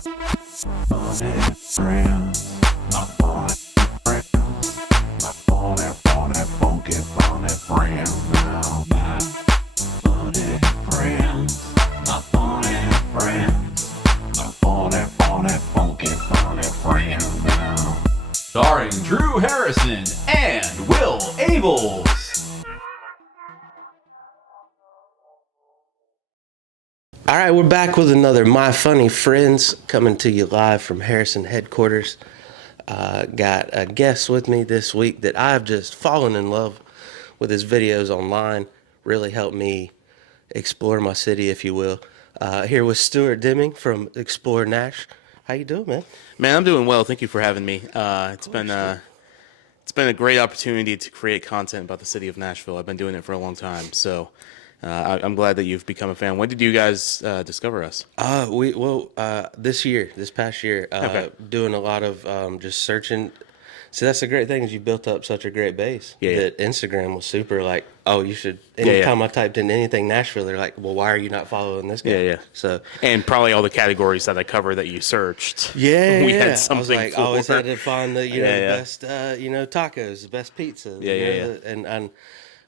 funny friends, my funny friends, my funny friends now. My funny friends, my funny friends, my funny friends now. Starring Drew Harrison and Will Abels. All right, we're back with another My Funny Friends coming to you live from Harrison headquarters. Got a guest with me this week that I've just fallen in love with his videos online. Really helped me explore my city, if you will. Here with Stuart Deming from xplr.nash. How you doing, man? Man, I'm doing well. Thank you for having me. It's been a great opportunity to create content about the city of Nashville. I've been doing it for a long time, so I'm glad that you've become a fan. When did you guys discover us? This past year, Okay. doing a lot of just searching. See, that's the great thing is you built up such a great base Yeah. that Instagram was super like, oh, you should. Yeah. Anytime I typed in anything Nashville, they're like, well, why are you not following this guy? Yeah. So And probably all the categories that I cover that you searched. yeah, we yeah. had something I was like, for. I always had to find the the Yeah. best tacos, the best pizza. Yeah. And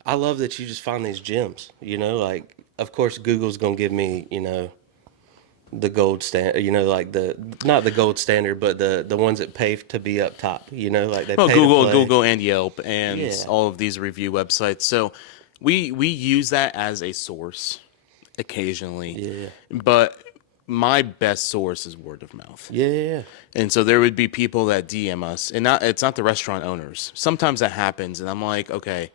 I love that you just find these gems. Like of course Google's gonna give me the gold standard, like not the gold standard, but the ones that pay to be up top, like they Well, pay to play. Google and Yelp and Yeah. all of these review websites. So we use that as a source occasionally. Yeah. But my best source is word of mouth. Yeah. And so there would be people that DM us, and it's not the restaurant owners. Sometimes that happens, and I'm like, okay,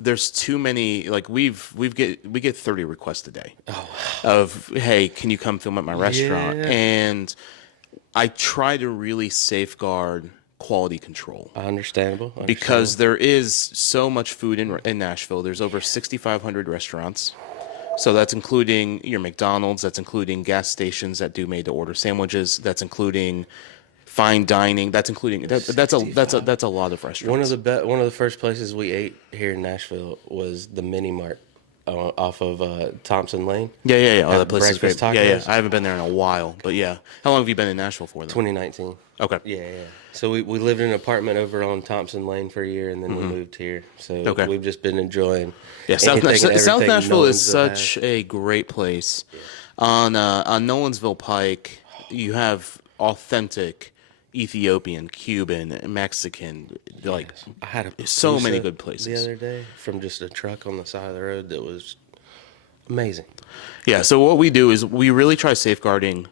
there's too many. Like we get 30 requests a day of, hey, can you come film at my restaurant? Yeah. And I try to really safeguard quality control. Understandable. Because there is so much food in Nashville. There's over 6,500 restaurants. So that's including your McDonald's, that's including gas stations that do made-to-order sandwiches, that's including fine dining, that's including that's a lot of restaurants. One of the first places we ate here in Nashville was the Mini Mart off of Thompson Lane. Yeah. Oh, that place is great. Breakfast Yeah. tacos. I haven't been there in a while, but yeah. How long have you been in Nashville for, then? 2019. Okay. Yeah. So we lived in an apartment over on Thompson Lane for a year, and then we moved here. So Okay. we've just been enjoying. Yeah, anything and South everything Nashville is Nolensville has. such a great place. On Nolensville Pike, you have authentic Ethiopian, Cuban, Mexican, like I had a so many pupusa good places. the other day from just a truck on the side of the road that was amazing. Yeah, so what we do is we really try safeguarding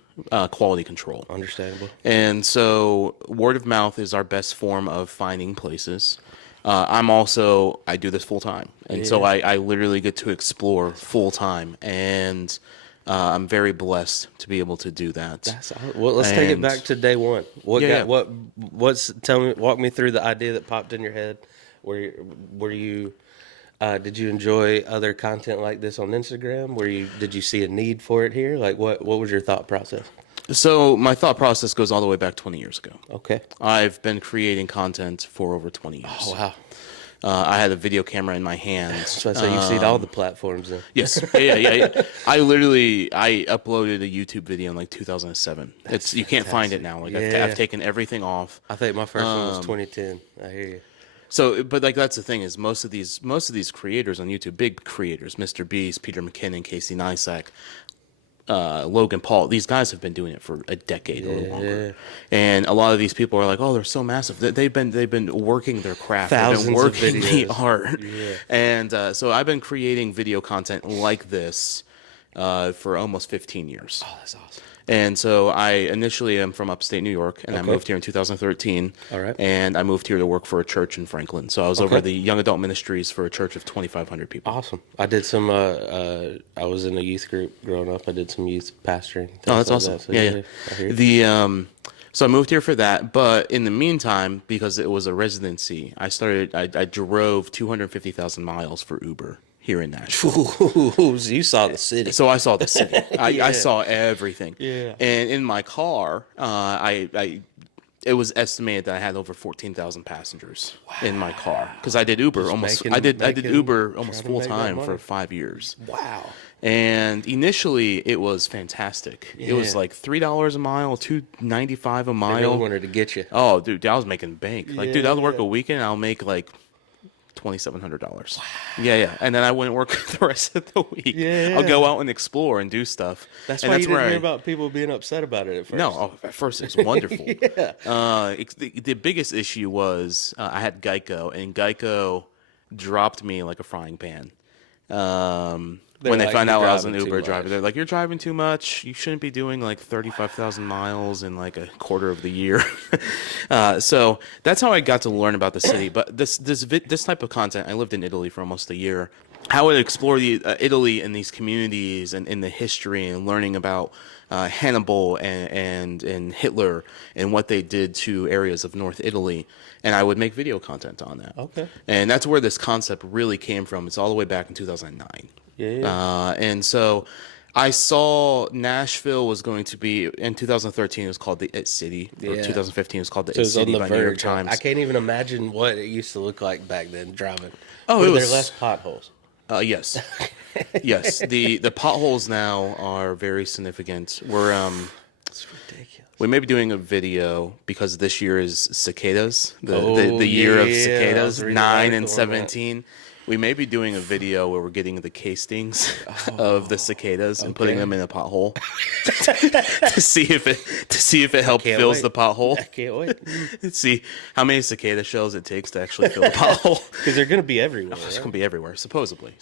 quality control. Understandable. And so word of mouth is our best form of finding places. I do this full time. And so I literally get to explore full time. And I'm very blessed to be able to do that. Well, let's take it And- back to day one. Walk me through the idea that popped in your head. Were you did you enjoy other content like this on Instagram? Did you see a need for it here? Like what was your thought process? So my thought process goes all the way back 20 years ago. Okay. I've been creating content for over 20 years. Oh wow. I had a video camera in my hand. So you've seen all the platforms then. Yes. Yeah. I uploaded a YouTube video in like 2007. You can't find it now. Like I've taken everything off. I think my first one was 2010. I hear you. So, but like that's the thing is most of these creators on YouTube, big creators, Mr. Beast, Peter McKinnon, Casey Neistat, Logan Paul, these guys have been doing it for a decade or longer. And a lot of these people are like, oh, they're so massive. They've been working their craft. Thousands they've been working of the videos. art. Yeah. And so I've been creating video content like this for almost 15 years. Oh, that's awesome. And so I initially am from upstate New York, and I moved here in 2013. All right. And I moved here to work for a church in Franklin. So I was over the young adult ministries for a church of 2,500 people. Awesome. I did some. I was in a youth group growing up. I did some youth pastoring. Oh, that's things like awesome. that. So, Yeah. I hear you. So I moved here for that, but in the meantime, because it was a residency, I drove 250,000 miles for Uber here in Nashville. Ooh, so you saw the city. So I saw the city. I saw everything. Yeah. And in my car, I it was estimated that I had over 14,000 passengers in my car because I did Uber I did Uber almost trying to full make that time money. for 5 years. Wow. And initially, it was fantastic. It was Yeah. like $3 a mile, $2.95 a They mile. really wanted to get you. Oh, dude, I was making bank. Like, dude, I'll work Yeah. a weekend, I'll make like $2,700. Yeah. And then I wouldn't work the rest of the week. Yeah. I'll go out and explore and do stuff. That's and why that's you didn't where hear about people being upset about it at first. No, at first it's wonderful. Yeah. The biggest issue was I had Geico, and Geico dropped me like a frying pan. When they like, found "You're out I was an driving too Uber driver, much." they're like, "You're driving too much. You shouldn't be doing like 35,000 miles in like a quarter of the year." So that's how I got to learn about the city. But this type of content, I lived in Italy for almost a year. How I would explore the Italy and these communities and in the history and learning about Hannibal and Hitler and what they did to areas of North Italy, and I would make video content on that. Okay. And that's where this concept really came from. It's all the way back in 2009. Yeah. And so I saw Nashville was going to be in 2013. It was called the It City. Or Yeah. 2015 it was called the So it It was on City the by New York verge. Times. I can't even imagine what it used to look like back then driving. Oh, Were it there was less potholes? Yes, yes. The potholes now are very significant. It's ridiculous. We may be doing a video because this year is cicadas, Oh, the year of yeah, I cicadas, was reading an 9 and article on that. 17. We may be doing a video where we're getting the castings of the cicadas and putting okay. them in a pothole to see if it helps can't fills wait. the pothole. I can't wait. See how many cicada shells it takes to actually fill the pothole. Because they're going to be everywhere. It's right? gonna be everywhere, supposedly.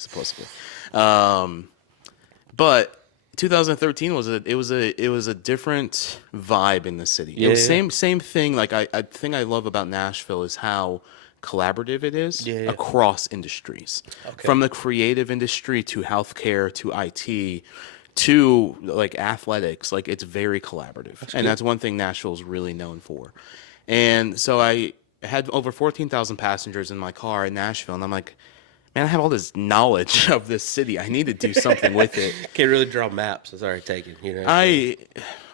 But 2013 was a different vibe in the city. It was Yeah. same thing. Like I thing I love about Nashville is how collaborative it is Yeah. across industries, Okay. from the creative industry to healthcare to IT to like athletics. Like it's very collaborative, and that's one thing Nashville's really known for. And so I had over 14,000 passengers in my car in Nashville, and I'm like, man, I have all this knowledge of this city. I need to do something with it. Can't really draw maps. It's already taken. You know.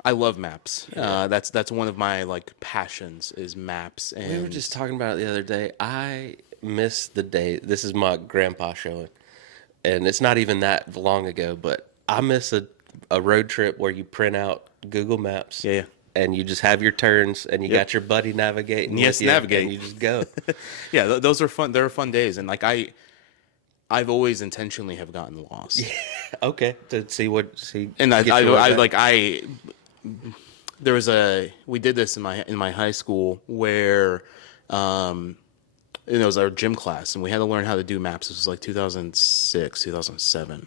I love maps. That's one of my like passions is maps. And We were just talking about it the other day. I miss the day. This is my grandpa showing, and it's not even that long ago. But I miss a road trip where you print out Google Maps. Yeah. And you just have your turns, and you got your buddy navigating. Yes, with you, navigate. And you just go. Yeah, those are fun. They're fun days, and like I've always intentionally have gotten lost. Okay. To see. And get your way back. there was we did this in my high school where it was our gym class, and we had to learn how to do maps. This was like 2006, 2007.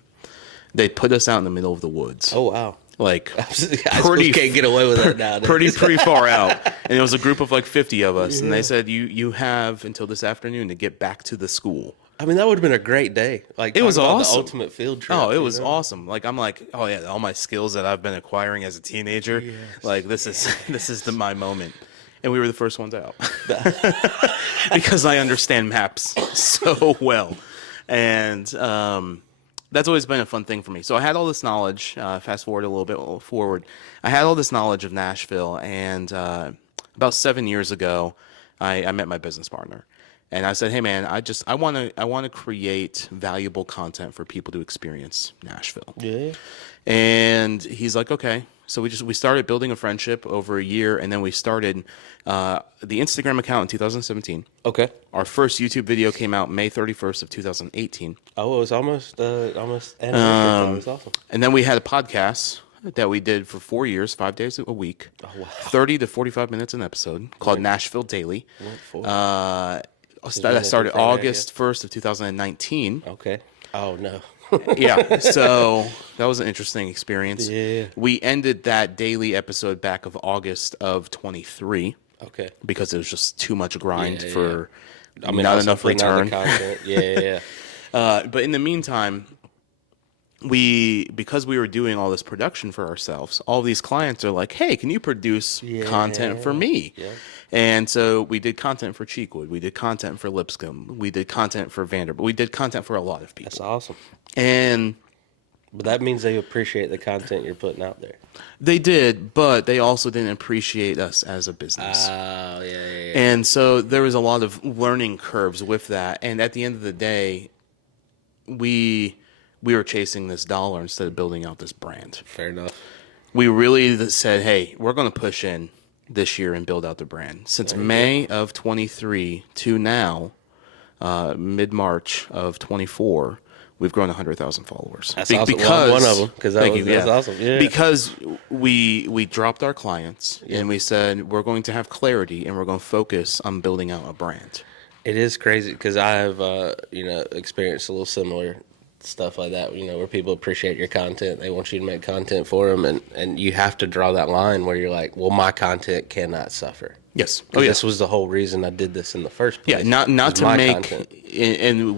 They put us out in the middle of the woods. Oh wow. Like I can't get away with that nowadays. pretty far out. And it was a group of like 50 of us, and they said you have until this afternoon to get back to the school. I mean, that would have been a great day. Like It was talk about awesome. The ultimate field trip. Oh, it you was know? awesome. Like I'm like, oh yeah, all my skills that I've been acquiring as a teenager, like this is my moment. And we were the first ones out because I understand maps so well, and that's always been a fun thing for me. So I had all this knowledge. Fast forward a little bit forward, I had all this knowledge of Nashville, and about 7 years ago, I met my business partner. And I said, "Hey, man, I want to create valuable content for people to experience Nashville." Yeah. And he's like, "Okay." So we started building a friendship over a year, and then we started the Instagram account in 2017. Okay. Our first YouTube video came out May 31st of 2018, Oh, it was almost anniversary. That was awesome. and then we had a podcast that we did for 4 years, 5 days a week, Oh wow. 30 to 45 minutes an episode, called Nashville Daily. That Running started through Friday, August 1st of 2019. Okay. Oh no. Yeah, so that was an interesting experience. Yeah. We ended that daily episode back of August of 23 Okay. because it was just too much grind Yeah, for not also enough putting out the return. content. Yeah. But in the meantime, because we were doing all this production for ourselves, all these clients are like, "Hey, can you produce content for me?" Yeah. And so we did content for Cheekwood, we did content for Lipscomb, we did content for Vanderbilt, we did content for a lot of people. That's awesome. And But that means they appreciate the content you're putting out there. They did, but they also didn't appreciate us as a business. Oh, yeah. And so there was a lot of learning curves with that. And at the end of the day, we were chasing this dollar instead of building out this brand. Fair enough. We really said, hey, we're going to push in this year and build out the brand. Since May of 23 to now, mid-March of 24, we've grown 100,000 followers. That's awesome. Well, I'm one of them, because that's awesome. Yeah. Because we dropped our clients and we said we're going to have clarity and we're going to focus on building out a brand. It is crazy because I have, experienced a little similar stuff like that, where people appreciate your content. They want you to make content for them, and you have to draw that line where you're like, well, my content cannot suffer. Yes. Oh, yeah. This was the whole reason I did this in the first place. Yeah, not to make content. And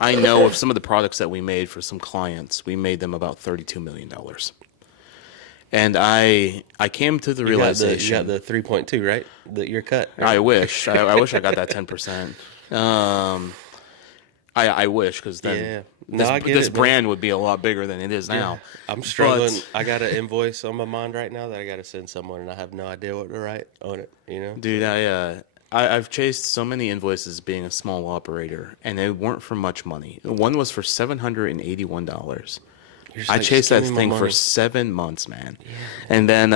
I know of some of the products that we made for some clients, we made them about $32 million. And I came to the realization. You got the 3.2, right? Your cut. Right? I wish. I wish I got that 10%. I wish, because then this brand would be a lot bigger than it is now. I'm struggling. I got an invoice on my mind right now that I got to send someone, and I have no idea what to write on it. Dude, I've chased so many invoices being a small operator, and they weren't for much money. One was for $781. I chased that thing for 7 months, man. Yeah. And then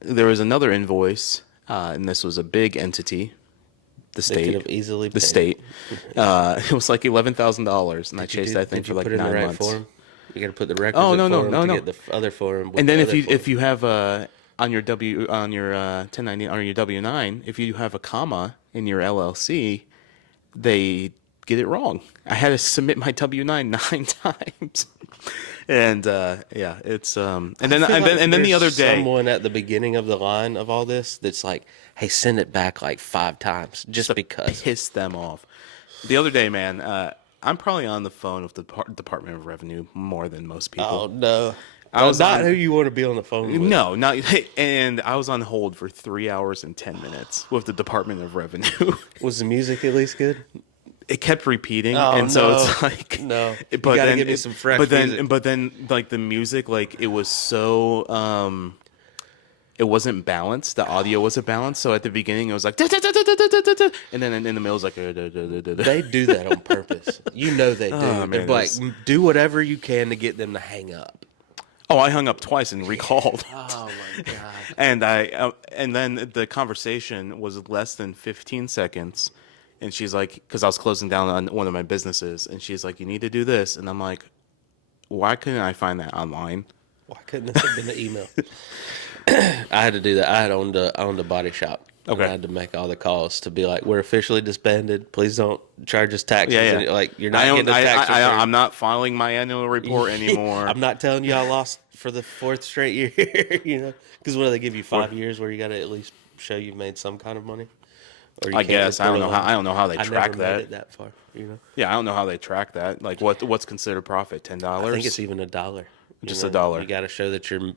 there was another invoice, and this was a big entity. The state. They could have easily paid. The state. It was like $11,000, and I chased that thing for like 9 months. Form? You got to put the records to get the other form. And then if you have on your 1090 or your W9, if you have a comma in your LLC, they get it wrong. I had to submit my W9 9 times. And it's and then the other day, someone at the beginning of the line of all this that's like, hey, send it back like 5 times just because. Piss them off. The other day, man, I'm probably on the phone with the Department of Revenue more than most people. Oh no. I was not who you want to be on the phone with. No, not. And I was on hold for 3 hours and 10 minutes with the Department of Revenue. Was the music at least good? It kept repeating, so it's like no. But you gotta give me some fresh music. But then, like the music, like it was so it wasn't balanced. The audio wasn't balanced. So at the beginning, it was like, and then in the middle, it was like. They do that on purpose. They do. They're like, do whatever you can to get them to hang up. Oh, I hung up twice and recalled. Oh my god! And then the conversation was less than 15 seconds. And she's like, because I was closing down on one of my businesses, and she's like, you need to do this. And I'm like, why couldn't I find that online? Why couldn't this have been the email? I had to do that. I owned a body shop. Okay. I had to make all the calls to be like, we're officially disbanded. Please don't charge us taxes. Yeah. Like, you're not getting a tax return. I'm not filing my annual report anymore. I'm not telling you I lost for the 4th straight year, Because what do they give you, 5 years where you got to at least show you've made some kind of money? I guess I don't know how they track that. Made it that far, Yeah, I don't know how they track that. Like, what's considered profit? $10? I think it's even $1. Just $1. You got to show that you're.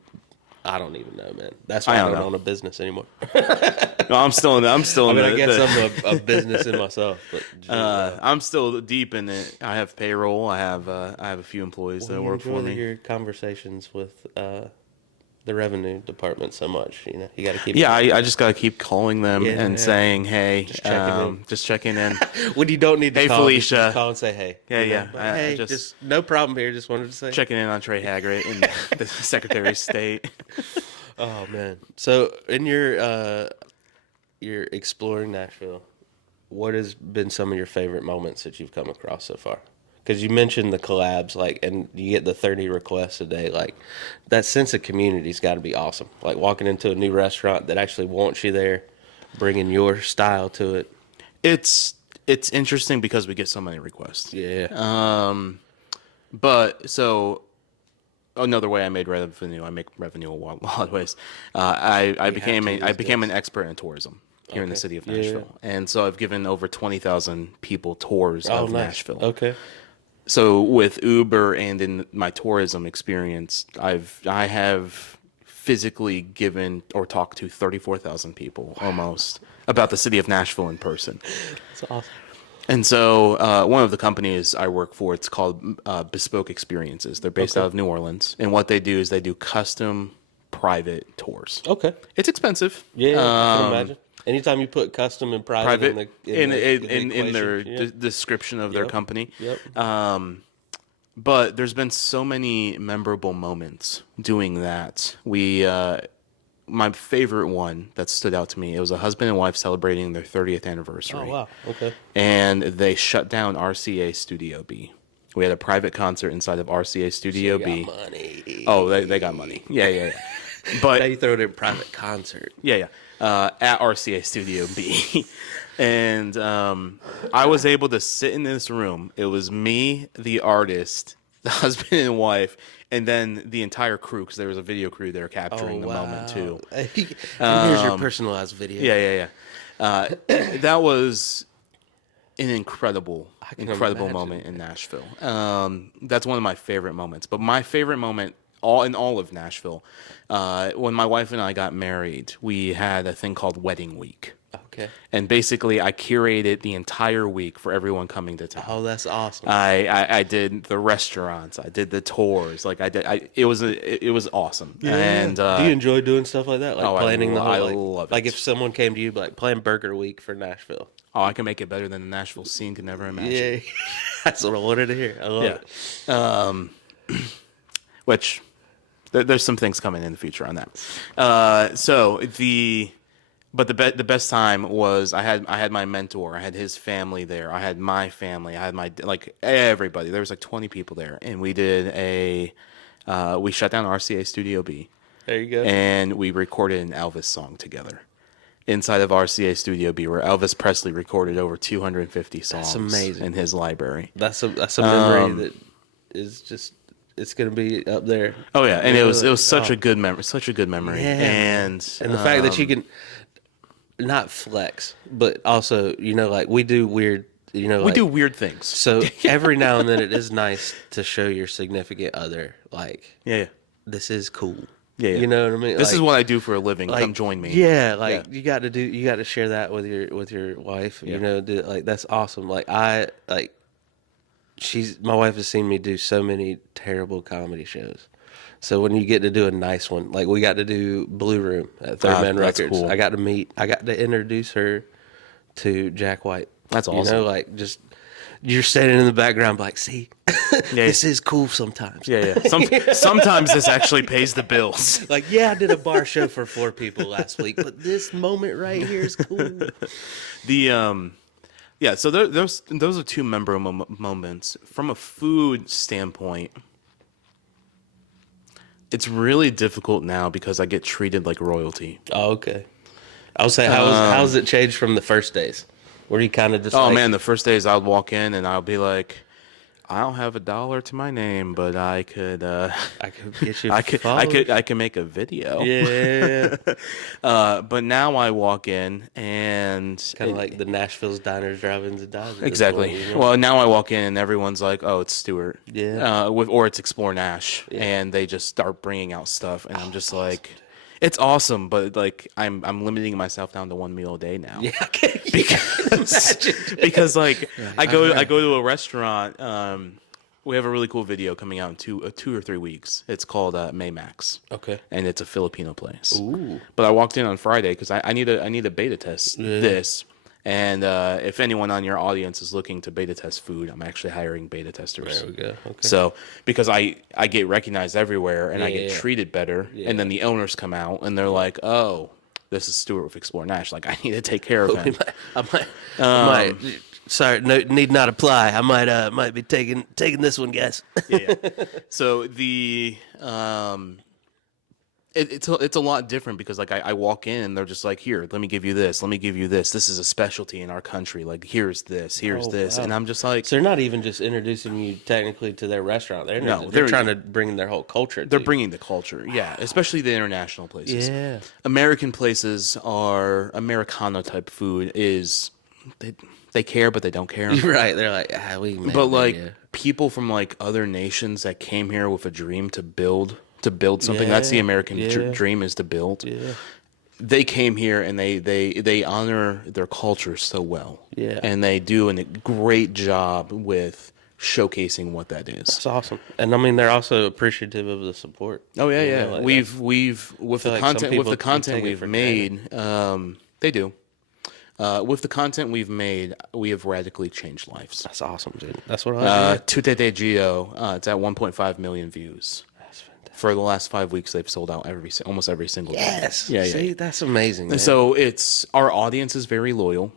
I don't even know, man. That's why I don't own a business anymore. No, I'm still in. I guess I'm a business in myself, but I'm still deep in it. I have payroll. I have a few employees that work for me. Your conversations with the revenue department so much, you got to keep. Yeah, I just got to keep calling them and saying, hey, just checking in. When you don't need to call, Felicia, just call and say, hey. Yeah. Hey, just no problem here. Just wanted to say. Checking in on Trey Haggard and the Secretary of State. Oh man! So in your exploring Nashville, what has been some of your favorite moments that you've come across so far? Because you mentioned the collabs, and you get the 30 requests a day. Like, that sense of community's got to be awesome. Like, walking into a new restaurant that actually wants you there, bringing your style to it. It's interesting because we get so many requests. Yeah. But so another way I made revenue. I make revenue a lot of ways. I became an expert in tourism here in the city of Nashville, and so I've given over 20,000 people tours of Nashville. Okay. So with Uber and in my tourism experience, I have physically given or talked to 34,000 people almost about the city of Nashville in person. That's awesome. And so one of the companies I work for, it's called Bespoke Experiences. They're based out of New Orleans. And what they do is they do custom private tours. Okay. It's expensive. Yeah, I can imagine. Anytime you put custom and private, Private in their yeah. description of their Yep. company. Yep. But there's been so many memorable moments doing that. My favorite one that stood out to me, it was a husband and wife celebrating their 30th anniversary. Oh wow. Okay. And they shut down RCA Studio B. We had a private concert inside of RCA Studio B. Got money. Oh, they got money. Yeah. Now But you throw it in private concert. yeah. At RCA Studio B. And I was able to sit in this room. It was me, the artist, the husband and wife, and then the entire crew, because there was a video crew there capturing the moment too. And here's your personalized video. Yeah. That was an incredible imagine. moment in Nashville. That's one of my favorite moments. But my favorite moment all of Nashville, when my wife and I got married, we had a thing called Wedding Week. Okay. And basically, I curated the entire week for everyone coming to town. Oh, that's awesome. I did the restaurants, I did the tours, it was awesome. Yeah. And do you enjoy doing stuff like that, like planning the whole? I Like, love it. like if someone came to you, like plan Burger Week for Nashville. Oh, I can make it better than the Nashville scene could never imagine. Yeah, that's what I wanted to hear. I love it. Which there's some things coming in the future on that. But the best time was I had my mentor, I had his family there, I had my family, I had my everybody. There was like 20 people there, and we did we shut down RCA Studio B. There you go. And we recorded an Elvis song together inside of RCA Studio B, where Elvis Presley recorded over 250 songs. That's amazing. In his library. That's a memory that is just. It's gonna be up there. Oh yeah, and it was such a good memory, Yeah. and the fact that you can not flex, but also like we do weird. we do weird things. So every now and then it is nice to show your significant other like Yeah. this is cool. Yeah. You know what I mean? This is what I do for a living. Come join me. Yeah, you got to share that with your wife. Yeah. That's awesome. My wife has seen me do so many terrible comedy shows. So when you get to do a nice one, like we got to do Blue Room at Third Man that's Records. cool. I got to introduce her to Jack White. That's awesome. Just you're standing in the background like, see, this is cool sometimes. Yeah. Sometimes this actually pays the bills. Like, I did a bar show for 4 people last week, but this moment right here is cool. So those are two memorable moments. From a food standpoint, it's really difficult now because I get treated like royalty. Oh, okay. I would say, how's it changed from the first days? Where you kind of just Man, the first days I'd walk in and I'll be like, I don't have $1 to my name, but I could get you. I could make a video. Yeah. But now I walk in and Kind of like the Nashville's diners, drive-ins, and dives. exactly. Well, now I walk in and everyone's like, "Oh, it's Stuart." Yeah. Or it's xplr.nash, and they just start bringing out stuff, and I'm just like, it's awesome, but like I'm limiting myself down to 1 meal a day now. Yeah. Imagine. Because like I go to a restaurant. We have a really cool video coming out in 2 or 3 weeks. It's called Maymax. Okay. And it's a Filipino place. Ooh. But I walked in on Friday because I need a beta test this. And if anyone on your audience is looking to beta test food, I'm actually hiring beta testers. There we go. Okay. So because I get recognized everywhere and I get treated better, and then the owners come out and they're like, "Oh, this is Stuart with xplr.nash. Like I need to take care of him." I might. Sorry, no, need not apply. I might be taking this one, guys. Yeah. So it's a lot different because like I walk in and they're just like, "Here, let me give you this. Let me give you this. This is a specialty in our country. Like here's this, this," wow. and I'm just like, So they're not even just introducing you technically to their restaurant. They're they're trying to bring their whole culture. they're bringing the culture, especially the international places. Yeah. American places are Americano type food is they care but they don't care. Right. They're like, we. But like people from like other nations that came here with a dream to build something. That's the American dream, is to build. Yeah. they came here and they honor their culture so well. Yeah. And they do a great job with showcasing what that is. It's awesome. And I mean, they're also appreciative of the support. Oh yeah, You yeah. know, like we've with the feel like some content with people the content take it we've for made, they do. With the content we've made, we have radically changed lives. that's awesome, dude. That's what I like to hear. Tute de Geo, it's at 1.5 million views. That's fantastic. For the last 5 weeks, they've sold out almost every single day. Yes. Yeah, yeah. See, that's amazing, man. So our audience is very loyal.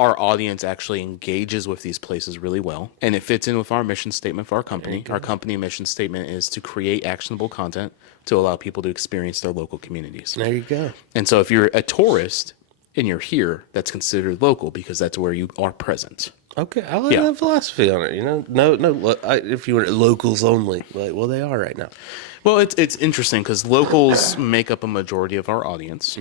Our audience actually engages with these places really well, and it fits in with our mission statement for our company. Our company mission statement is to create actionable content to allow people to experience their local communities. there you go. And so if you're a tourist and you're here, that's considered local because that's where you are present. Okay, I like that philosophy on it. You know, if you were locals only, like, well, they are right now. Well, it's interesting because locals make up a majority of our audience.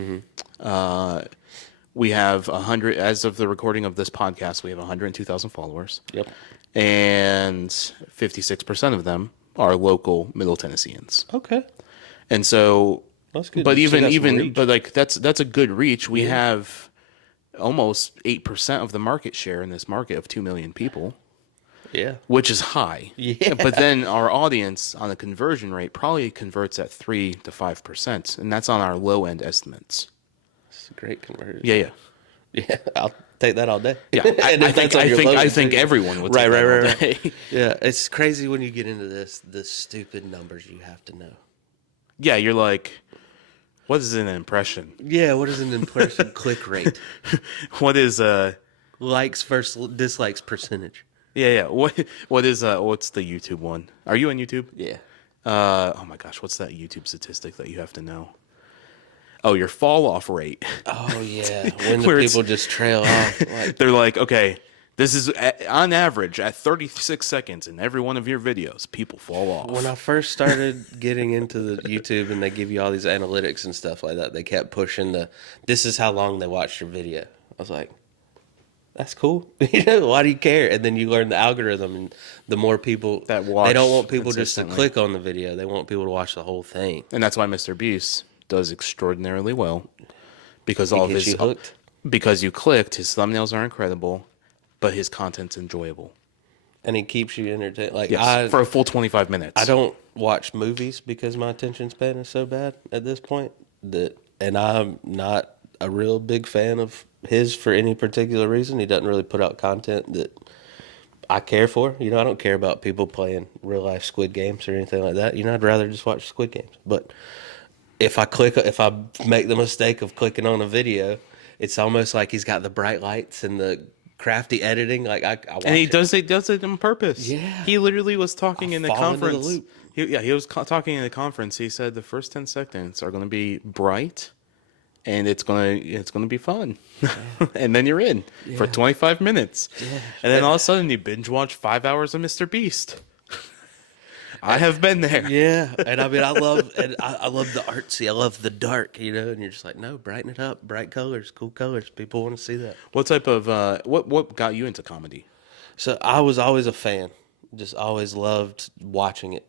We have 100, as of the recording of this podcast, we have 102,000 followers. Yep. And 56% of them are local Middle Tennesseans. Okay. And so, That's good. but So that's some even, reach. but like that's a good reach. We have almost 8% of the market share in this market of 2 million people, Yeah. which is high. Yeah. But then our audience on the conversion rate probably converts at 3 to 5%, and that's on our low end estimates. It's a great conversion. Yeah. Yeah, I'll take that all day. Yeah, And if that's on your logo, I think too. everyone would Right, take that all right. day. Yeah, it's crazy when you get into the stupid numbers you have to know. Yeah, you're like, what is an impression? Yeah, what is an impression click rate? What is Likes versus dislikes percentage. yeah. What is what's the YouTube one? Are you on YouTube? Yeah. Oh my gosh, what's that YouTube statistic that you have to know? Oh, your fall off rate. Oh yeah, when the Where it's- people just trail off. Like, They're like, okay, this is on average at 36 seconds in every one of your videos, people fall off. when I first started getting into the YouTube and they give you all these analytics and stuff like that, they kept pushing this is how long they watched your video. I was like, that's cool. You know, why do you care? And then you learn the algorithm, and the more people That watch they don't want people just to consistently. click on the video. They want people to watch the whole thing. And that's why Mr. Beast does extraordinarily well, because all of gets his you hooked. because you clicked, his thumbnails are incredible, but his content's enjoyable. And it keeps you entertained. Like Yes, for a full 25 minutes. I don't watch movies because my attention span is so bad at this point and I'm not a real big fan of his for any particular reason. He doesn't really put out content that I care for. You know, I don't care about people playing real life Squid Games or anything like that. You know, I'd rather just watch Squid Games. But if I make the mistake of clicking on a video, it's almost like he's got the bright lights and the crafty editing. Like I watch And he it. does it on purpose. Yeah. He literally was talking in the fall into the conference. loop. He was talking in the conference. He said the first 10 seconds are going to be bright, and it's going to be fun. And then you're in for 25 minutes. And then all of a sudden you binge watch 5 hours of Mr. Beast. I have been there. Yeah, and I mean, I love the artsy. I love the dark, you know. And you're just like, no, brighten it up, bright colors, cool colors. People want to see that. What type of what got you into comedy? So I was always a fan, just always loved watching it.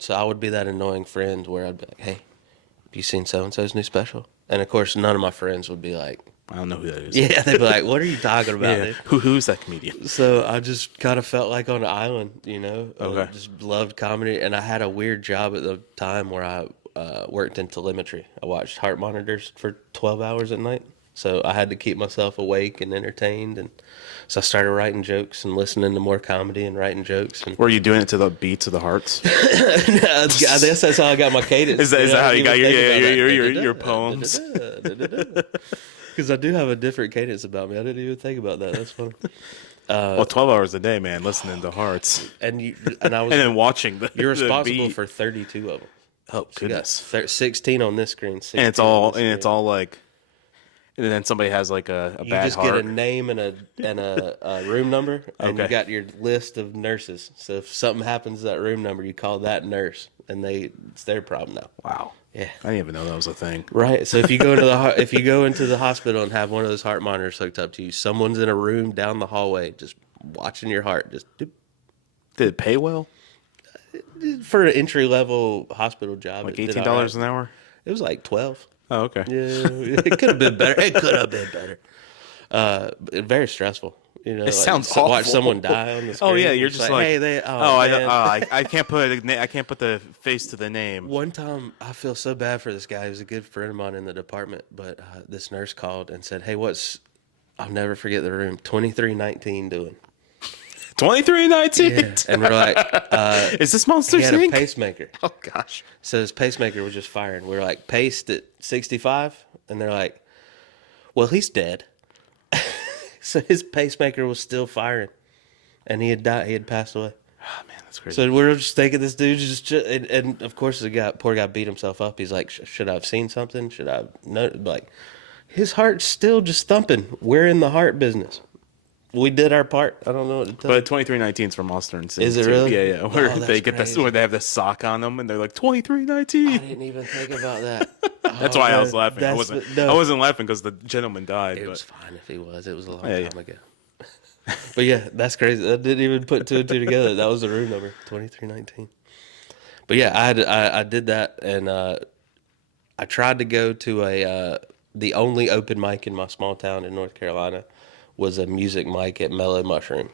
So I would be that annoying friend where I'd be like, hey, have you seen so and so's new special? And of course, none of my friends would be like, I don't know who that is. yeah, they'd be like, what are you talking about? Yeah. Dude? Who's that comedian? So I just kind of felt like on an island, you know. Okay. Just loved comedy, and I had a weird job at the time where I worked in telemetry. I watched heart monitors for 12 hours at night, so I had to keep myself awake and entertained. And so I started writing jokes and listening to more comedy and writing jokes. And Were you doing it to the beats of the hearts? I guess that's how I got my cadence. Is that how you got your your poems? Because I do have a different cadence about me. I didn't even think about that. That's funny. Well, 12 hours a day, man, listening to hearts. And I was And then watching the you're the responsible beat. for 32 of them. Oh, You got goodness. 16 on this screen. 16 And it's on all this and it's screen. all like and then somebody has like a You bad just heart. get a name and a room number, and you Okay. got your list of nurses. So if something happens to that room number, you call that nurse, and it's their problem now. Wow. Yeah. I didn't even know that was a thing. Right. So if you go into the hospital and have one of those heart monitors hooked up to you, someone's in a room down the hallway just watching your heart, just doop. Did it pay well? For an entry level hospital job. Like it did $18 all right. an hour? It was like 12. Oh, okay. Yeah, it could have been better. It could have been better. Very stressful. You know, It sounds awful. watch someone die on the screen. Oh yeah, you're It's just like, hey, they. Man. I can't put I can't put the face to the name. One time, I feel so bad for this guy. He was a good friend of mine in the department, but this nurse called and said, "Hey, I'll never forget the room 2319 doing." 2319. Yeah, and we're like, Is this Monster he had a Inc? pacemaker. Oh gosh. So his pacemaker was just firing. We were like, paced at 65, and they're like, "Well, he's dead." So his pacemaker was still firing, and he had died. He had passed away. Oh man, that's crazy. So we're just thinking this dude and of course the poor guy beat himself up. He's like, should I have seen something? Should I have like, his heart's still just thumping. We're in the heart business. We did our part. I don't know what to tell you. But 2319 is from Monster and Sin. Is it too. really? Yeah, yeah. Where Oh, they get crazy. this, where they have the sock on them, and they're like I 2319. didn't even think about that. That's why I was laughing. I wasn't laughing because the gentleman died. It But was fine if he was. It was a long Yeah, time ago. But yeah, that's crazy. I didn't even put two and two together. That was the room number, 2319. But yeah, I did that, and I tried to go to the only open mic in my small town in North Carolina was a music mic at Mellow Mushroom.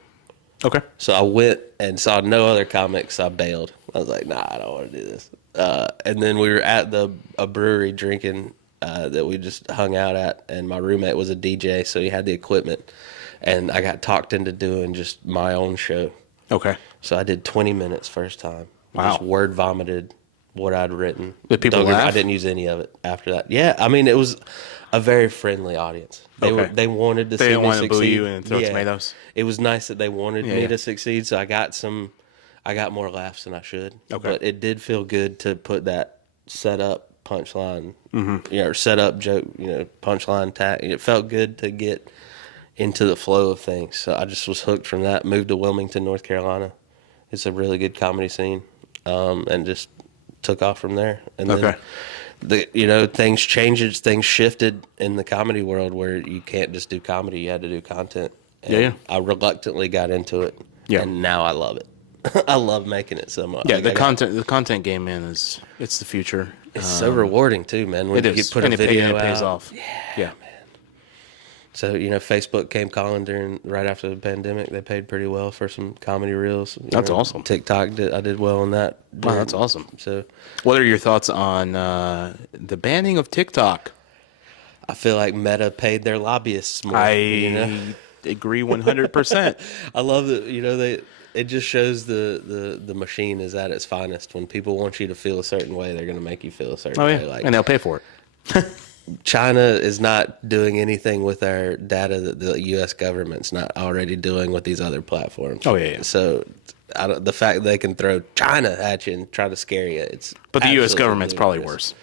okay. So I went and saw no other comics. I bailed. I was like, nah, I don't want to do this. And then we were at a brewery drinking that we just hung out at, and my roommate was a DJ, so he had the equipment. And I got talked into doing just my own show. Okay. So I did 20 minutes first time. Wow. Just word vomited what I'd written. Did people laugh? I didn't use any of it after that. Yeah, I mean, it was a very friendly audience. They wanted to see me didn't want to boo succeed. you and throw tomatoes. It was nice that they wanted me yeah. to succeed, so I got more laughs than I should. Okay. But it did feel good to put that set up punchline, or set up joke, punchline tag. It felt good to get into the flow of things. So I just was hooked from that. Moved to Wilmington, North Carolina. It's a really good comedy scene, and just took off from there. And then things changed, things shifted in the comedy world where you can't just do comedy, you had to do content. And I reluctantly got into it, and now I love it. I love making it so much. Yeah, the content game, man, it's the future. It's so rewarding too, man. When It you is. put a And video it pays out. off. Yeah. So, Facebook came calling right after the pandemic. They paid pretty well for some comedy reels. That's awesome. TikTok, I did well on that. Wow, that's awesome. So What are your thoughts on the banning of TikTok? I feel like Meta paid their lobbyists more. I agree 100%. I love that, it just shows the machine is at its finest. When people want you to feel a certain way, they're going to make you feel a certain way. Like, and they'll pay for it. China is not doing anything with our data that the U.S. government's not already doing with these other platforms. Oh, yeah. So the fact that they can throw China at you and try to scare you, But the U.S. absolutely government's probably ludicrous. worse.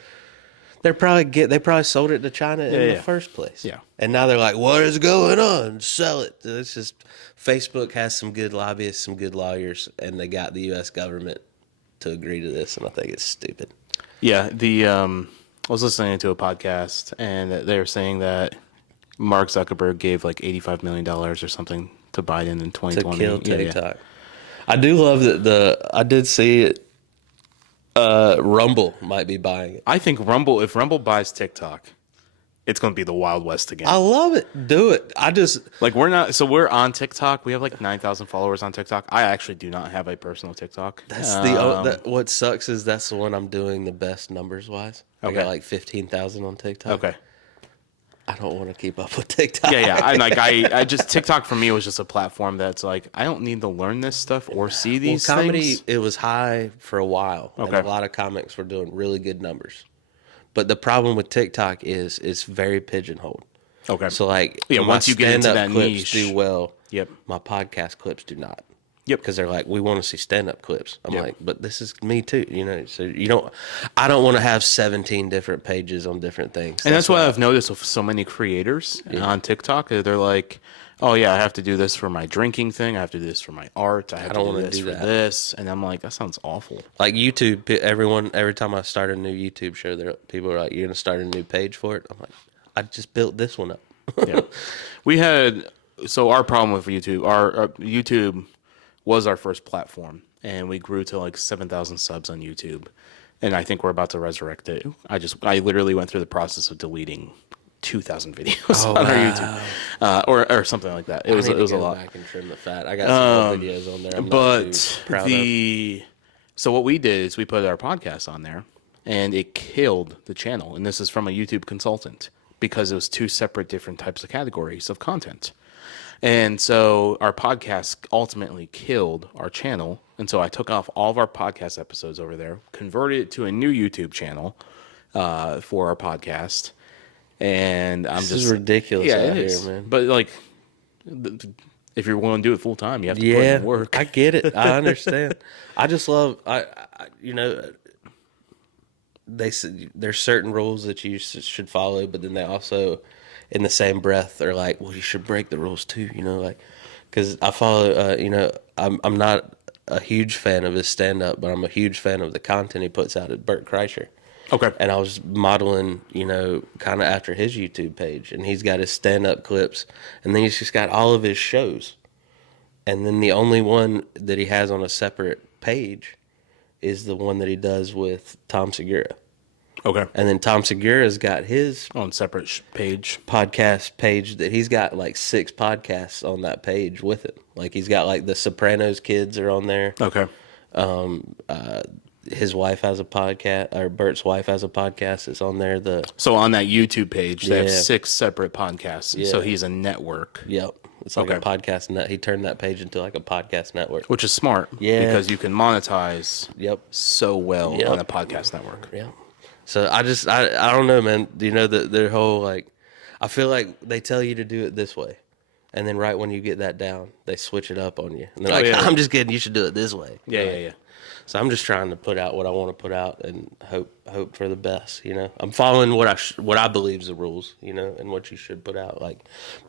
They probably sold it to China in the first place. Yeah. And now they're like, what is going on? Sell it. It's just Facebook has some good lobbyists, some good lawyers, and they got the U.S. government to agree to this, and I think it's stupid. Yeah, I was listening to a podcast, and they were saying that Mark Zuckerberg gave like $85 million or something to Biden in 2020. To kill Yeah, TikTok. I do love that I did see it. Rumble might be buying it. I think if Rumble buys TikTok, it's going to be the Wild West again. I love it. Do it. We're on TikTok. We have like 9,000 followers on TikTok. I actually do not have a personal TikTok. That's what sucks is that's the one I'm doing the best numbers wise. I Okay. got like 15,000 on TikTok. Okay. I don't want to keep up with TikTok. Yeah. I just TikTok for me was just a platform that's like I don't need to learn this stuff or see these comedy, things. it was high for a while. Okay. And a lot of comics were doing really good numbers. But the problem with TikTok is it's very pigeonholed. Okay. So like, Yeah, my once you get into stand-up that clips niche. do well. Yep. My podcast clips do not. Yep. Because they're like, we want to see stand-up clips. I'm Yep. like, but this is me too, So I don't want to have 17 different pages on different things. And that's what I've noticed with so many creators on TikTok. They're like, oh, yeah, I have to do this for my drinking thing. I have to do this for my art. I have don't to do wanna this do for that. this. And I'm like, that sounds awful. Like YouTube, every time I start a new YouTube show, people are like, you're going to start a new page for it? I'm like, I just built this one up. Yeah. Our problem with YouTube, our YouTube was our first platform. And we grew to like 7,000 subs on YouTube. and I think we're about to resurrect it. I literally went through the process of deleting 2,000 videos on our YouTube, or something like that. It was a lot. Back and trim the fat. I got some old videos on there. I'm not too proud of. So what we did is we put our podcast on there, and it killed the channel. And this is from a YouTube consultant because it was two separate different types of categories of content. And so our podcast ultimately killed our channel. And so I took off all of our podcast episodes over there, converted it to a new YouTube channel for our podcast. And This is ridiculous out here, man. But like, if you're willing to do it full time, you have to put in the work. I get it. I understand. I just love, you know, there's certain rules that you should follow, but then they also, in the same breath, are like, well, you should break the rules too, you know, like, because I follow, you know, I'm not a huge fan of his stand-up, but I'm a huge fan of the content he puts out at Bert Kreischer. Okay. And I was modeling, you know, kind of after his YouTube page, and he's got his stand-up clips, and then he's just got all of his shows. And then the only one that he has on a separate page is the one that he does with Tom Segura. Okay. And then Tom Segura's got his on separate page podcast page that he's got like 6 podcasts on that page with it. Like he's got like the Sopranos kids are on there. Okay. His wife has a podcast, or Bert's wife has a podcast that's on there. So on that YouTube page, they have 6 separate podcasts. Yeah. So he's a network. Yep. It's like a podcast net. He turned that page into like a podcast network. Which is smart. Yeah. Because you can monetize so well on a podcast network. Yeah. So I don't know, man. You know, their whole, like, I feel like they tell you to do it this way. And then right when you get that down, they switch it up on you. And they're like, I'm just kidding. You should do it this way. Yeah. So I'm just trying to put out what I want to put out and hope for the best, you know. I'm following what I believe is the rules, you know, and what you should put out. Like,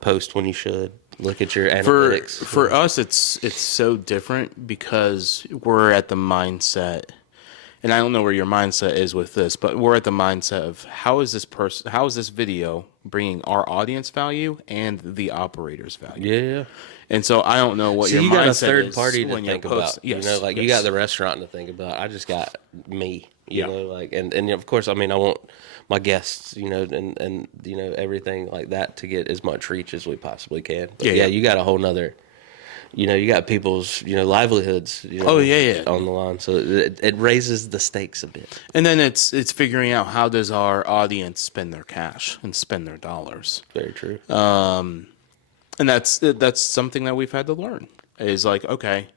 post when you should. Look at your analytics. For us, it's so different because we're at the mindset, and I don't know where your mindset is with this, but we're at the mindset of how is this video bringing our audience value and the operator's value? Yeah. And so I don't know what your mindset is. You got a third party to think about. Yes, you know, like you got the restaurant to think about. I just got me. You know, like and of course, I mean, I want my guests, you know, and you know everything like that to get as much reach as we possibly can. But yeah, you got a whole nother. You know, you got people's, you know, livelihoods. You know, on the line, so it raises the stakes a bit. And then it's figuring out how does our audience spend their cash and spend their dollars. Very true. And that's something that we've had to learn. Is like, okay,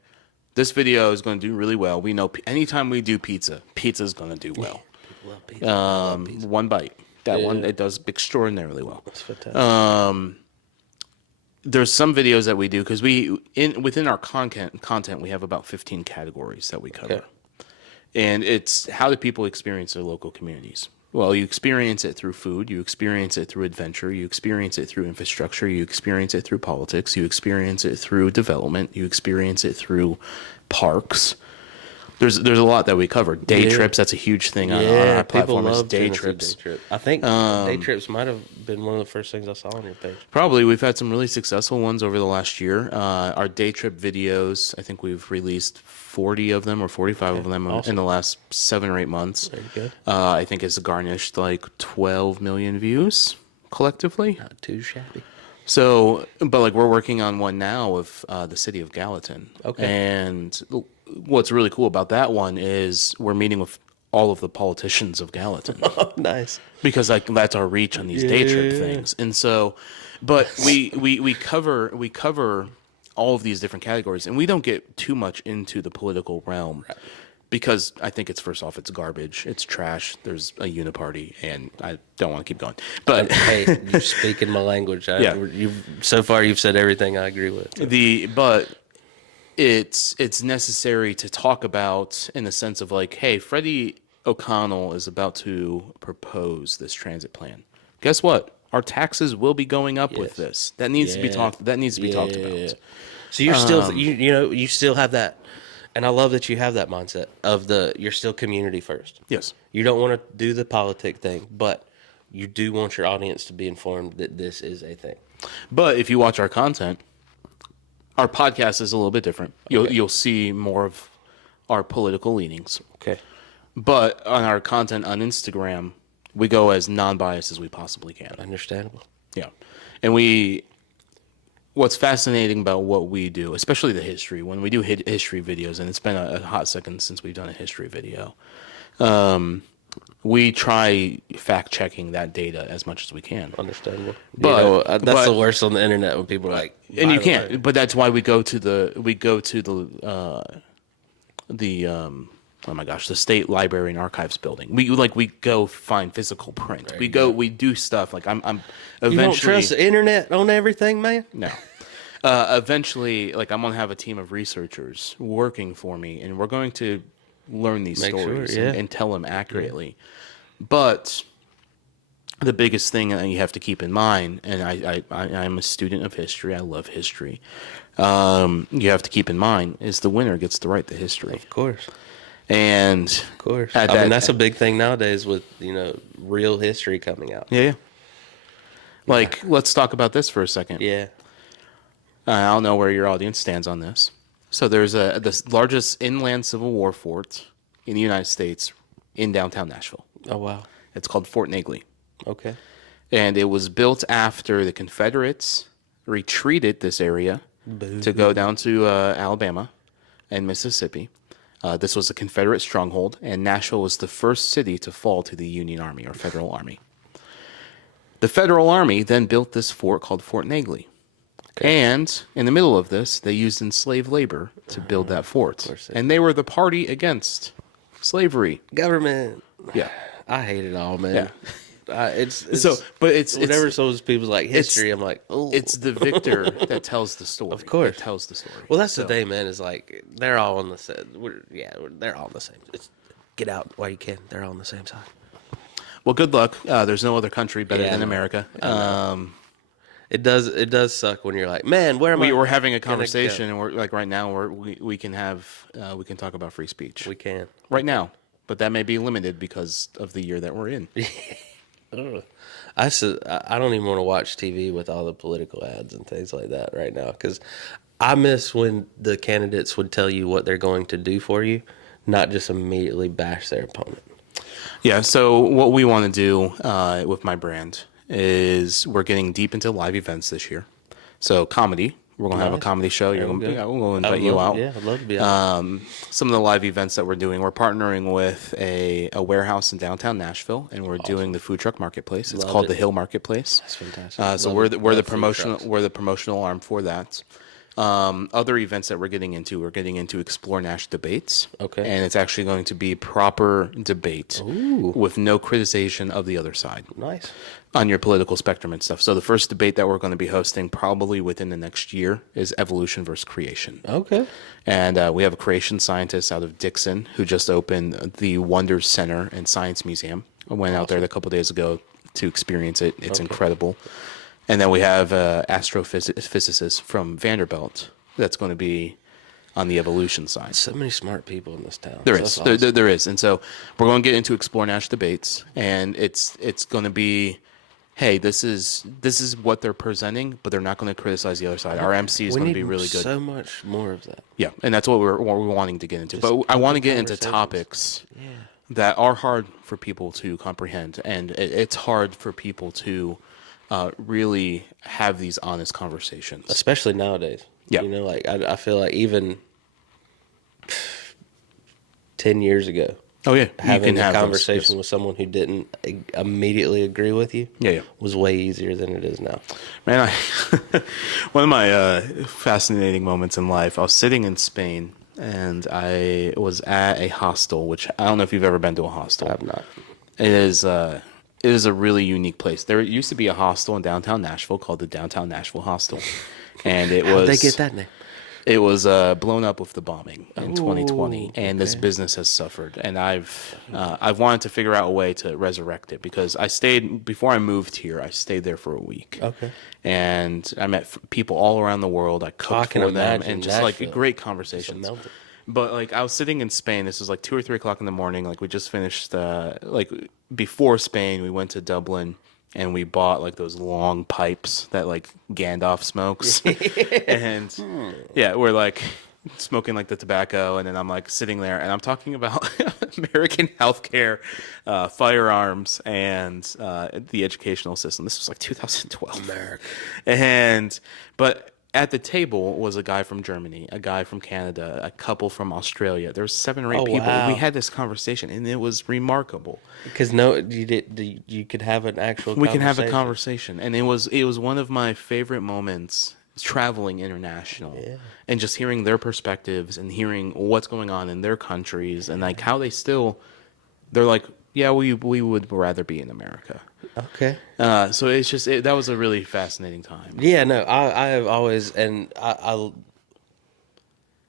this video is going to do really well. We know anytime we do pizza's going to do well. People love pizza. I love pizza. One bite, one it does extraordinarily well. That's fantastic. There's some videos that we do because within our content we have about 15 categories that we cover, and it's how do people experience their local communities. Well, you experience it through food, you experience it through adventure, you experience it through infrastructure, you experience it through politics, you experience it through development, you experience it through parks. There's a lot that we cover. Day trips, that's a huge thing on our platform. People love day trips. Day trip. I think day trips might have been one of the first things I saw on your page. Probably. We've had some really successful ones over the last year. Our day trip videos, I think we've released 40 of them or 45 of them in the last 7 or 8 months. Very good. I think it's garnished like 12 million views collectively. Not too shabby. So, but like we're working on one now with the city of Gallatin. Okay. And what's really cool about that one is we're meeting with all of the politicians of Gallatin. Oh, nice. Because like that's our reach on these day trip things. And so, but we cover all of these different categories, and we don't get too much into the political realm. Right. Because I think it's first off, it's garbage, it's trash. There's a uniparty, and I don't want to keep going. But hey, you're speaking my language. So far, you've said everything I agree with. But it's necessary to talk about in the sense of like, hey, Freddie O'Connell is about to propose this transit plan. Guess what? Our taxes will be going up with this. That needs to be talked. That needs to be talked about. So you're still, you still have that. And I love that you have that mindset of you're still community first. Yes. You don't want to do the politic thing, but you do want your audience to be informed that this is a thing. But if you watch our content, our podcast is a little bit different. You'll see more of our political leanings. Okay. But on our content on Instagram, we go as non-biased as we possibly can. Understandable. Yeah. And what's fascinating about what we do, especially the history, when we do history videos, and it's been a hot second since we've done a history video, we try fact checking that data as much as we can. Understandable. But- That's the worst on the internet when people are like, And you "By the way." can't, but that's why we go to the oh my gosh, the State Library and Archives building. We go find physical print. We do stuff like I'm eventually. You don't trust the internet on everything, man? No. Eventually, like I'm gonna have a team of researchers working for me, and we're going to learn these Make sure, stories yeah. and tell them accurately. But the biggest thing that you have to keep in mind, and I'm a student of history. I love history. You have to keep in mind is the winner gets to write the history. Of course. And Of course. at I mean, that- that's a big thing nowadays with, real history coming out. yeah. Like, let's talk about this for a second. Yeah. I don't know where your audience stands on this. So there's the largest inland Civil War fort in the United States in downtown Nashville. Oh, wow. It's called Fort Negley. Okay. And it was built after the Confederates retreated this area to go down to Alabama and Mississippi. This was a Confederate stronghold, and Nashville was the first city to fall to the Union Army or Federal Army. The Federal Army then built this fort called Fort Negley. And in the middle of this, they used enslaved labor to build that fort. And they were the party against slavery. Government. Yeah. I hate it all, man. Yeah. It's But it's whatever shows people's like history. I'm like, oh, It's the victor that tells the story. Of course. That tells the story. well, that's So- the thing, man. Is like they're all on the same. They're all on the same. Get out while you can. They're all on the same side. Well, good luck. There's no other country better Yeah, than I know. America. It does suck when you're like, man, where am I? We're having a gonna conversation, go?" and we're like right now we can talk about free speech We can. right now, but that may be limited because of the year that we're in. I don't even want to watch TV with all the political ads and things like that right now because I miss when the candidates would tell you what they're going to do for you, not just immediately bash their opponent. Yeah. So what we want to do with my brand is we're getting deep into live events this year. So comedy. We're gonna have a Nice. comedy show. We're gonna invite you out. Yeah, I'd love to be out. Some of the live events that we're doing, we're partnering with a warehouse in downtown Nashville, and we're doing the food truck marketplace. It's Love called it. the Hill Marketplace. That's fantastic. So Love we're it. the Love food promotional trucks. we're the promotional arm for that. Other events that we're getting into xplr.nash debates. Okay. And it's actually going to be proper debate with no criticization of the other side Nice. on your political spectrum and stuff. So the first debate that we're going to be hosting probably within the next year is evolution versus creation. Okay. And we have a creation scientist out of Dixon who just opened the Wonders Center and Science Museum. I went out there a couple days ago to experience it. It's incredible. And then we have astrophysicist from Vanderbilt that's going to be on the evolution side. So many smart people in this town. There That's is. awesome. There is. And so we're going to get into Explore Nash debates, and it's going to be, hey, this is what they're presenting, but they're not going to criticize the other side. Our MC is We going to need be really good. so much more of that. Yeah, and that's what we're wanting to get into. But I want to get into conversations. topics that are hard for people to comprehend, and it's hard for people to really have these honest conversations. Especially nowadays. Yeah. Like I feel like even 10 years ago, Oh yeah, having a have those, conversation yes. with someone who didn't immediately agree with you Yeah. was way easier than it is now. Man, one of my fascinating moments in life, I was sitting in Spain, and I was at a hostel, which I don't know if you've ever been to a hostel. I've not. It is a really unique place. There used to be a hostel in downtown Nashville called the Downtown Nashville Hostel, and it How'd was they get that name? It was blown up with the bombing in 2020, and this business has suffered. And I've wanted to figure out a way to resurrect it because I stayed before I moved here. I stayed there for a week. Okay. And I met people all around the world. I cooked can for them, imagine and just like Nashville. great conversations. melted. But like I was sitting in Spain. This was like 2 or 3 o'clock in the morning. Like we just finished. Like before Spain, we went to Dublin. And we bought like those long pipes that like Gandalf smokes. And yeah, we're like smoking like the tobacco, and then I'm like sitting there and I'm talking about American healthcare, firearms, and the educational system. This was like 2012. America. But at the table was a guy from Germany, a guy from Canada, a couple from Australia. There was 7 or 8 Oh, people. wow. We had this conversation, and it was remarkable. Because you could have an actual. We can have a conversation, and it was one of my favorite moments traveling international and just hearing their perspectives and hearing what's going on in their countries and like how they're like, yeah, we would rather be in America. Okay. So it's just that was a really fascinating time. Yeah, no, I have always, and I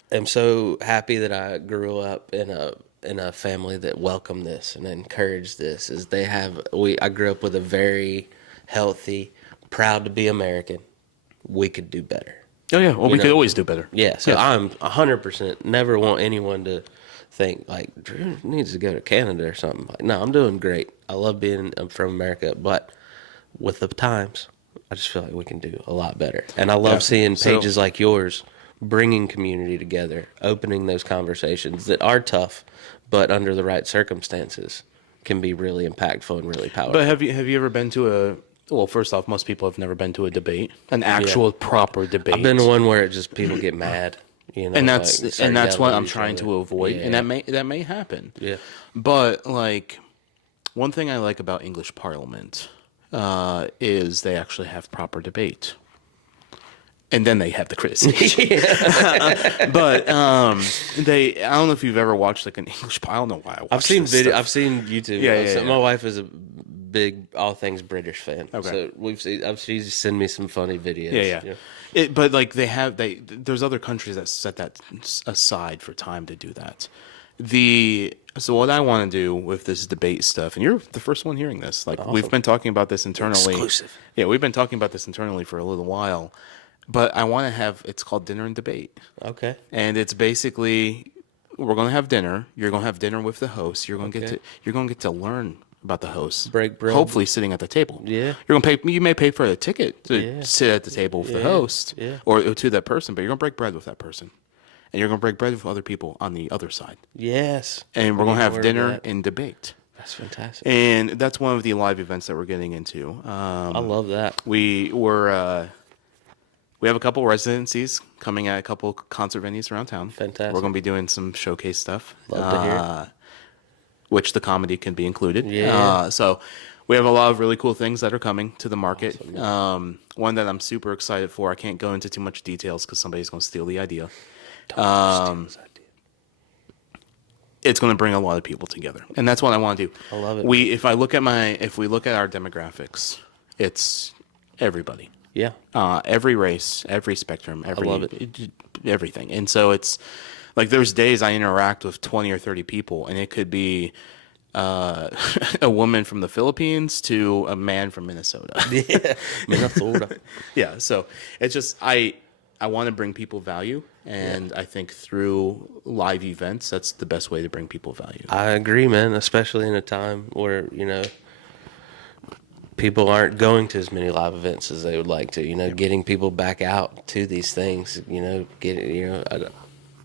am so happy that I grew up in a family that welcomed this and encouraged this. I grew up with a very healthy, proud to be American. We could do better. Oh yeah, well we could know? always do better. Yeah, so Yes. I'm 100% never want anyone to think like Drew needs to go to Canada or something. Like, no, I'm doing great. I love I'm from America, but with the times, I just feel like we can do a lot better. And I love seeing pages like yours bringing community together, opening those conversations that are tough, but under the right circumstances can be really impactful and really powerful. But have you ever been to well, first off, most people have never been to a debate, an actual proper debate. I've been to one where it just people get mad, you know, and that's like, start what yelling I'm at each trying other. to avoid, Yeah. and that may happen. Yeah. But like, one thing I like about English Parliament is they actually have proper debate, and then they have the criticism. But I don't know if you've ever watched like an English. I don't know why I watched I've seen this video. stuff. I've seen YouTube. Yeah. My wife is a big all things British fan. Okay. So she's send me some funny videos. Yeah. But like there's other countries that set that aside for time to do that. So what I want to do with this debate stuff, and you're the first one hearing this. Like we've been talking about this internally. Exclusive. Yeah, we've been talking about this internally for a little while. But I want to it's called dinner and debate. Okay. And it's basically we're going to have dinner. You're going to have dinner with the host. You're going to get to learn about the host. Break bread. Hopefully sitting at the table. Yeah. You're going to pay. You may pay for a ticket to sit at the table with the host or to that person, but you're going to break bread with that person. And you're going to break bread with other people on the other side. Yes. And we're going to have dinner and debate. That's fantastic. And that's one of the live events that we're getting into. I love that. We have a couple residencies coming at a couple concert venues around town. Fantastic. We're going to be doing some showcase stuff. Love to hear. Which the comedy can be included. Yeah. So we have a lot of really cool things that are coming to the market. Awesome. One that I'm super excited for. I can't go into too much details because somebody's going to steal the idea. It's going to bring a lot of people together, and that's what I want to do. I love it. If we look at our demographics, it's everybody. Yeah. Every race, every spectrum, love it. Everything. And so it's like there's days I interact with 20 or 30 people, and it could be a woman from the Philippines to a man from Minnesota. Yeah. Minnesota. Yeah. So it's just I want to bring people value, and I think through live events, that's the best way to bring people value. I agree, man. Especially in a time where people aren't going to as many live events as they would like to. Getting people back out to these things.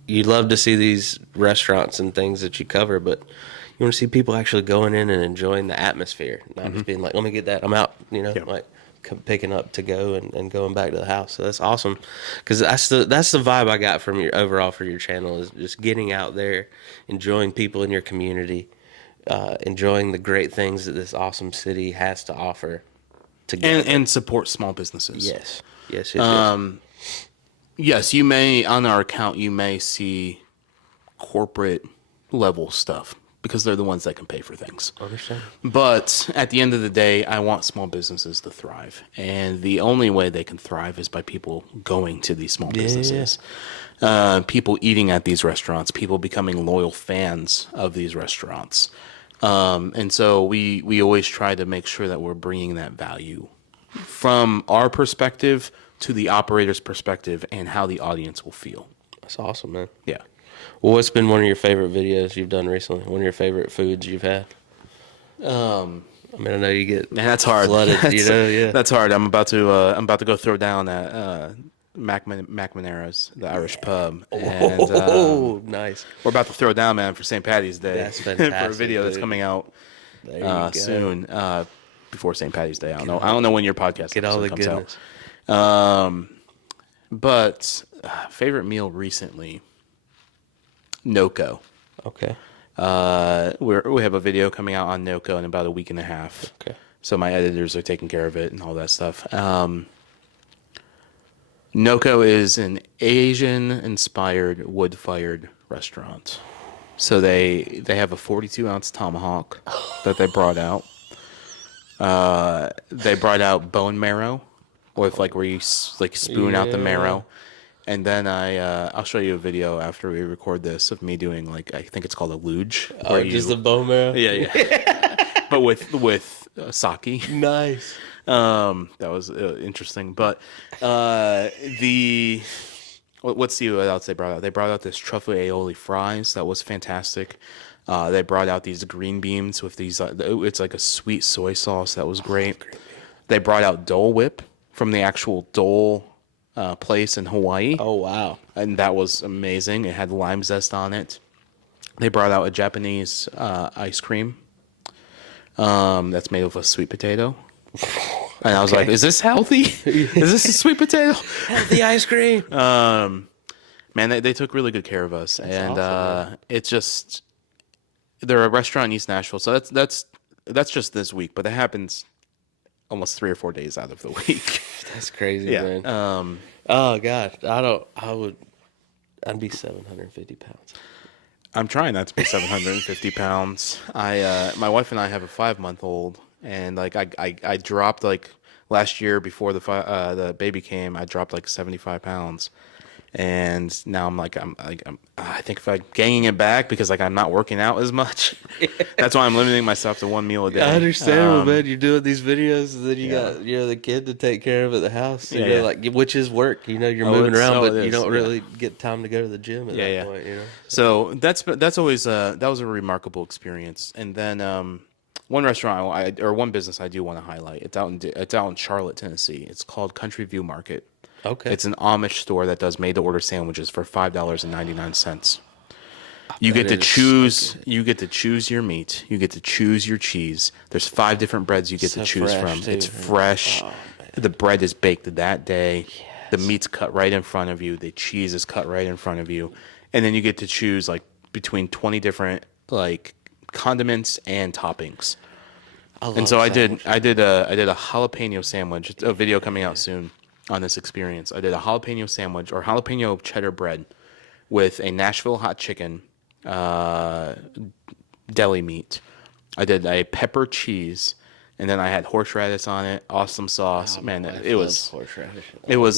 You'd love to see these restaurants and things that you cover, but you want to see people actually going in and enjoying the atmosphere, not just being like, "Let me get that, I'm out." Like picking up to go and going back to the house. So that's awesome, because that's the vibe I got from your overall for your channel, is just getting out there, enjoying people in your community, enjoying the great things that this awesome city has to offer together. And support small businesses. Yes. Yes, you may, on our account, you may see corporate level stuff because they're the ones that can pay for things. Understand. But at the end of the day, I want small businesses to thrive. And the only way they can thrive is by people going to these small businesses. People eating at these restaurants, people becoming loyal fans of these restaurants. And so we always try to make sure that we're bringing that value from our perspective to the operator's perspective and how the audience will feel. That's awesome, man. Yeah. Well, what's been one of your favorite videos you've done recently? One of your favorite foods you've had? I know you get And that's hard. flooded, Yeah. That's hard. I'm about to go throw down at McManera's, the Irish pub, and Oh, nice. we're about to throw down, man, for St. Patty's Day. That's For a fantastic, video that's dude. coming out There you go. soon, before St. Patty's Day. I don't know when your podcast Get all episode the comes goodness. out. But favorite meal recently, Noco. Okay. We have a video coming out on Noco in about a week and a half. Okay. So my editors are taking care of it and all that stuff. Noco is an Asian-inspired wood-fired restaurant. So they have a 42-ounce tomahawk that they brought out. They brought out bone marrow, with like where you like spoon out the marrow. And then I'll show you a video after we record this of me doing like, I think it's called a luge. Oh, just the bone marrow? Yeah. But with sake. Nice. That was interesting. But let's see what else they brought out. They brought out this truffle aioli fries. That was fantastic. They brought out these green beans with these. It's like a sweet soy sauce. That was great. They brought out Dole Whip from the actual Dole place in Hawaii. Oh, wow. And that was amazing. It had lime zest on it. They brought out a Japanese ice cream that's made of a sweet potato. And I was like, is this healthy? Is this a sweet potato? Healthy ice cream. Man, they took really good care of us. And awesome, it's just, they're a restaurant in East Nashville. So that's just this week, but that happens almost 3 or 4 days out of the week. That's crazy, Yeah. man. Oh, God. I'd be 750 pounds. I'm trying not to be 750 pounds. My wife and I have a 5-month-old, and like I dropped like last year before the baby came, I dropped like 75 pounds, and now I think if I'm gaining it back because like I'm not working out as much. That's why I'm limiting myself to one meal a day. I understand, man. You're doing these videos, and then you got the kid to take care of at the house. So like, which is work. You're moving around, but you don't really get time to go to the gym at that point. So that's always that was a remarkable experience. And then one restaurant one business I do want to highlight. It's out in Charlotte, Tennessee. It's called Country View Market. Okay. It's an Amish store that does made-to-order sandwiches for $5.99. You get to choose. You get to choose your meat. You get to choose your cheese. There's 5 different breads you get to choose from. Too. It's fresh. The bread is baked that day. Yes. The meat's cut right in front of you. The cheese is cut right in front of you, and then you get to choose like between 20 different like condiments and toppings. And so I did a jalapeno sandwich. It's a video coming out soon on this experience. I did a jalapeno sandwich or jalapeno cheddar bread with a Nashville hot chicken, deli meat. I did a pepper cheese, and then I had horseradish on it. Awesome sauce, man. It was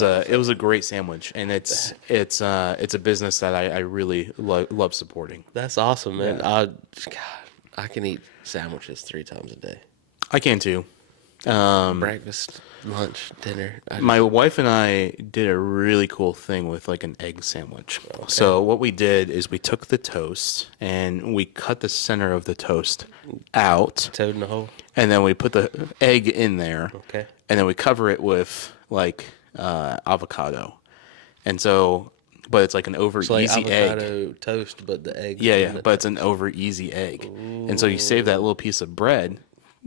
a great sandwich, and it's a business that I really love supporting. That's awesome, man. Yeah. I can eat sandwiches 3 times a day. I can too. Breakfast, lunch, dinner. My wife and I did a really cool thing with like an egg sandwich. Okay. So what we did is we took the toast and we cut the center of the toast out. Toad in the hole. And then we put the egg in there. Okay. And then we cover it with like avocado. And so, but it's like an over easy egg. Avocado toast, but the egg. Yeah, but it's an over easy egg. Ooh. And so you save that little piece of bread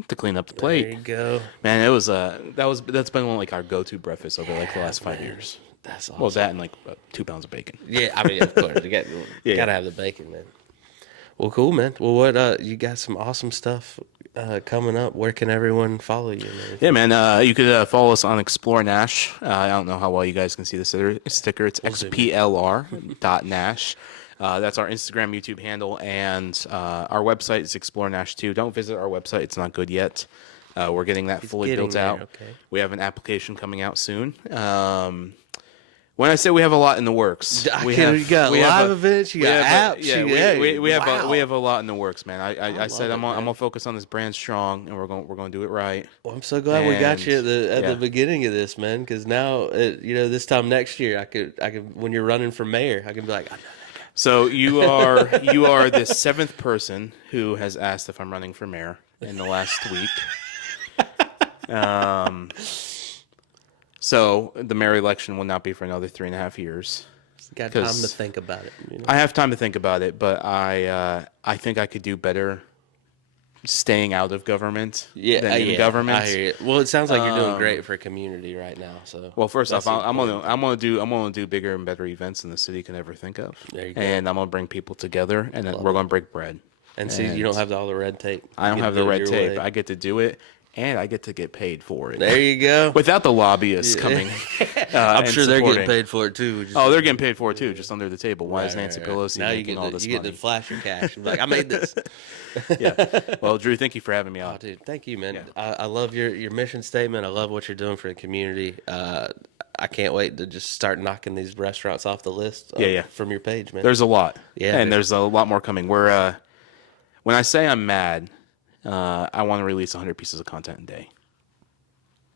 to clean up the plate. There you go. Man, it was that's been one of like our go-to breakfast over like the last 5 years. That's awesome. Well, that and like 2 pounds of bacon. Yeah, I mean, of course, you gotta have the bacon, man. Well, cool, man. Well, what you got some awesome stuff coming up. Where can everyone follow you, man? Yeah, man. You could follow us on xplr.nash. I don't know how well you guys can see the sticker. It's xplr.nash. That's our Instagram, YouTube handle, and our website is xplr.nash too. Don't visit our website; it's not good yet. We're getting that fully built out. Okay. We have an application coming out soon. When I say we have a lot in the works, you got live events, you got apps. We have a lot in the works, man. I said I'm gonna focus on this brand strong, and we're gonna do it right. Well, I'm so glad we got you at the beginning of this, man. Because now, this time next year, I could when you're running for mayor, I can be like, I know that guy. So you are the 7th person who has asked if I'm running for mayor in the last week. So the mayor election will not be for another 3.5 years. Got time to think about it. You know? I have time to think about it, but I think I could do better staying out of government than in government. I hear you. Well, it sounds like you're doing great for community right now. So Well, first off, that's I'm important. gonna do bigger and better events than the city can ever think of. There you go. And I'm gonna bring people together, and then we're gonna break bread. And see, you don't have all the red tape. I don't You have get the to do red it your tape. way. I get to do it, and I get to get paid for it. There you go. Without the lobbyists coming, I'm and sure they're getting supporting. paid for it too. Just- Oh, they're getting paid for it too, just under the table. Why is Right, Nancy right, right. Pelosi Now you making get all to, this you get money? to flash your cash. You're like, I made this. Yeah. Well, Drew, thank you for having me Oh, on. dude, thank you, man. Yeah. I love your mission statement. I love what you're doing for the community. I can't wait to just start knocking these restaurants off the list. Yeah. From your page, man. There's a lot. Yeah, and there's a lot more coming. When I say I'm mad, I want to release 100 pieces of content a day.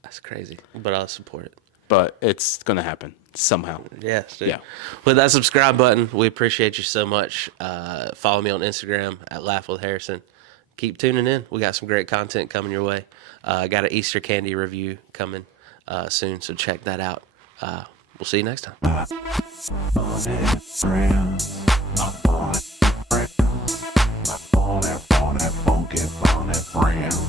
That's crazy, but I'll support it. But it's gonna happen somehow. Yes, dude. Yeah. With that subscribe button, we appreciate you so much. Follow me on Instagram at Laugh with Harrison. Keep tuning in. We got some great content coming your way. Got an Easter candy review coming soon, so check that out. We'll see you next time. Friends, my funny friends, my funny, funky, funny friends.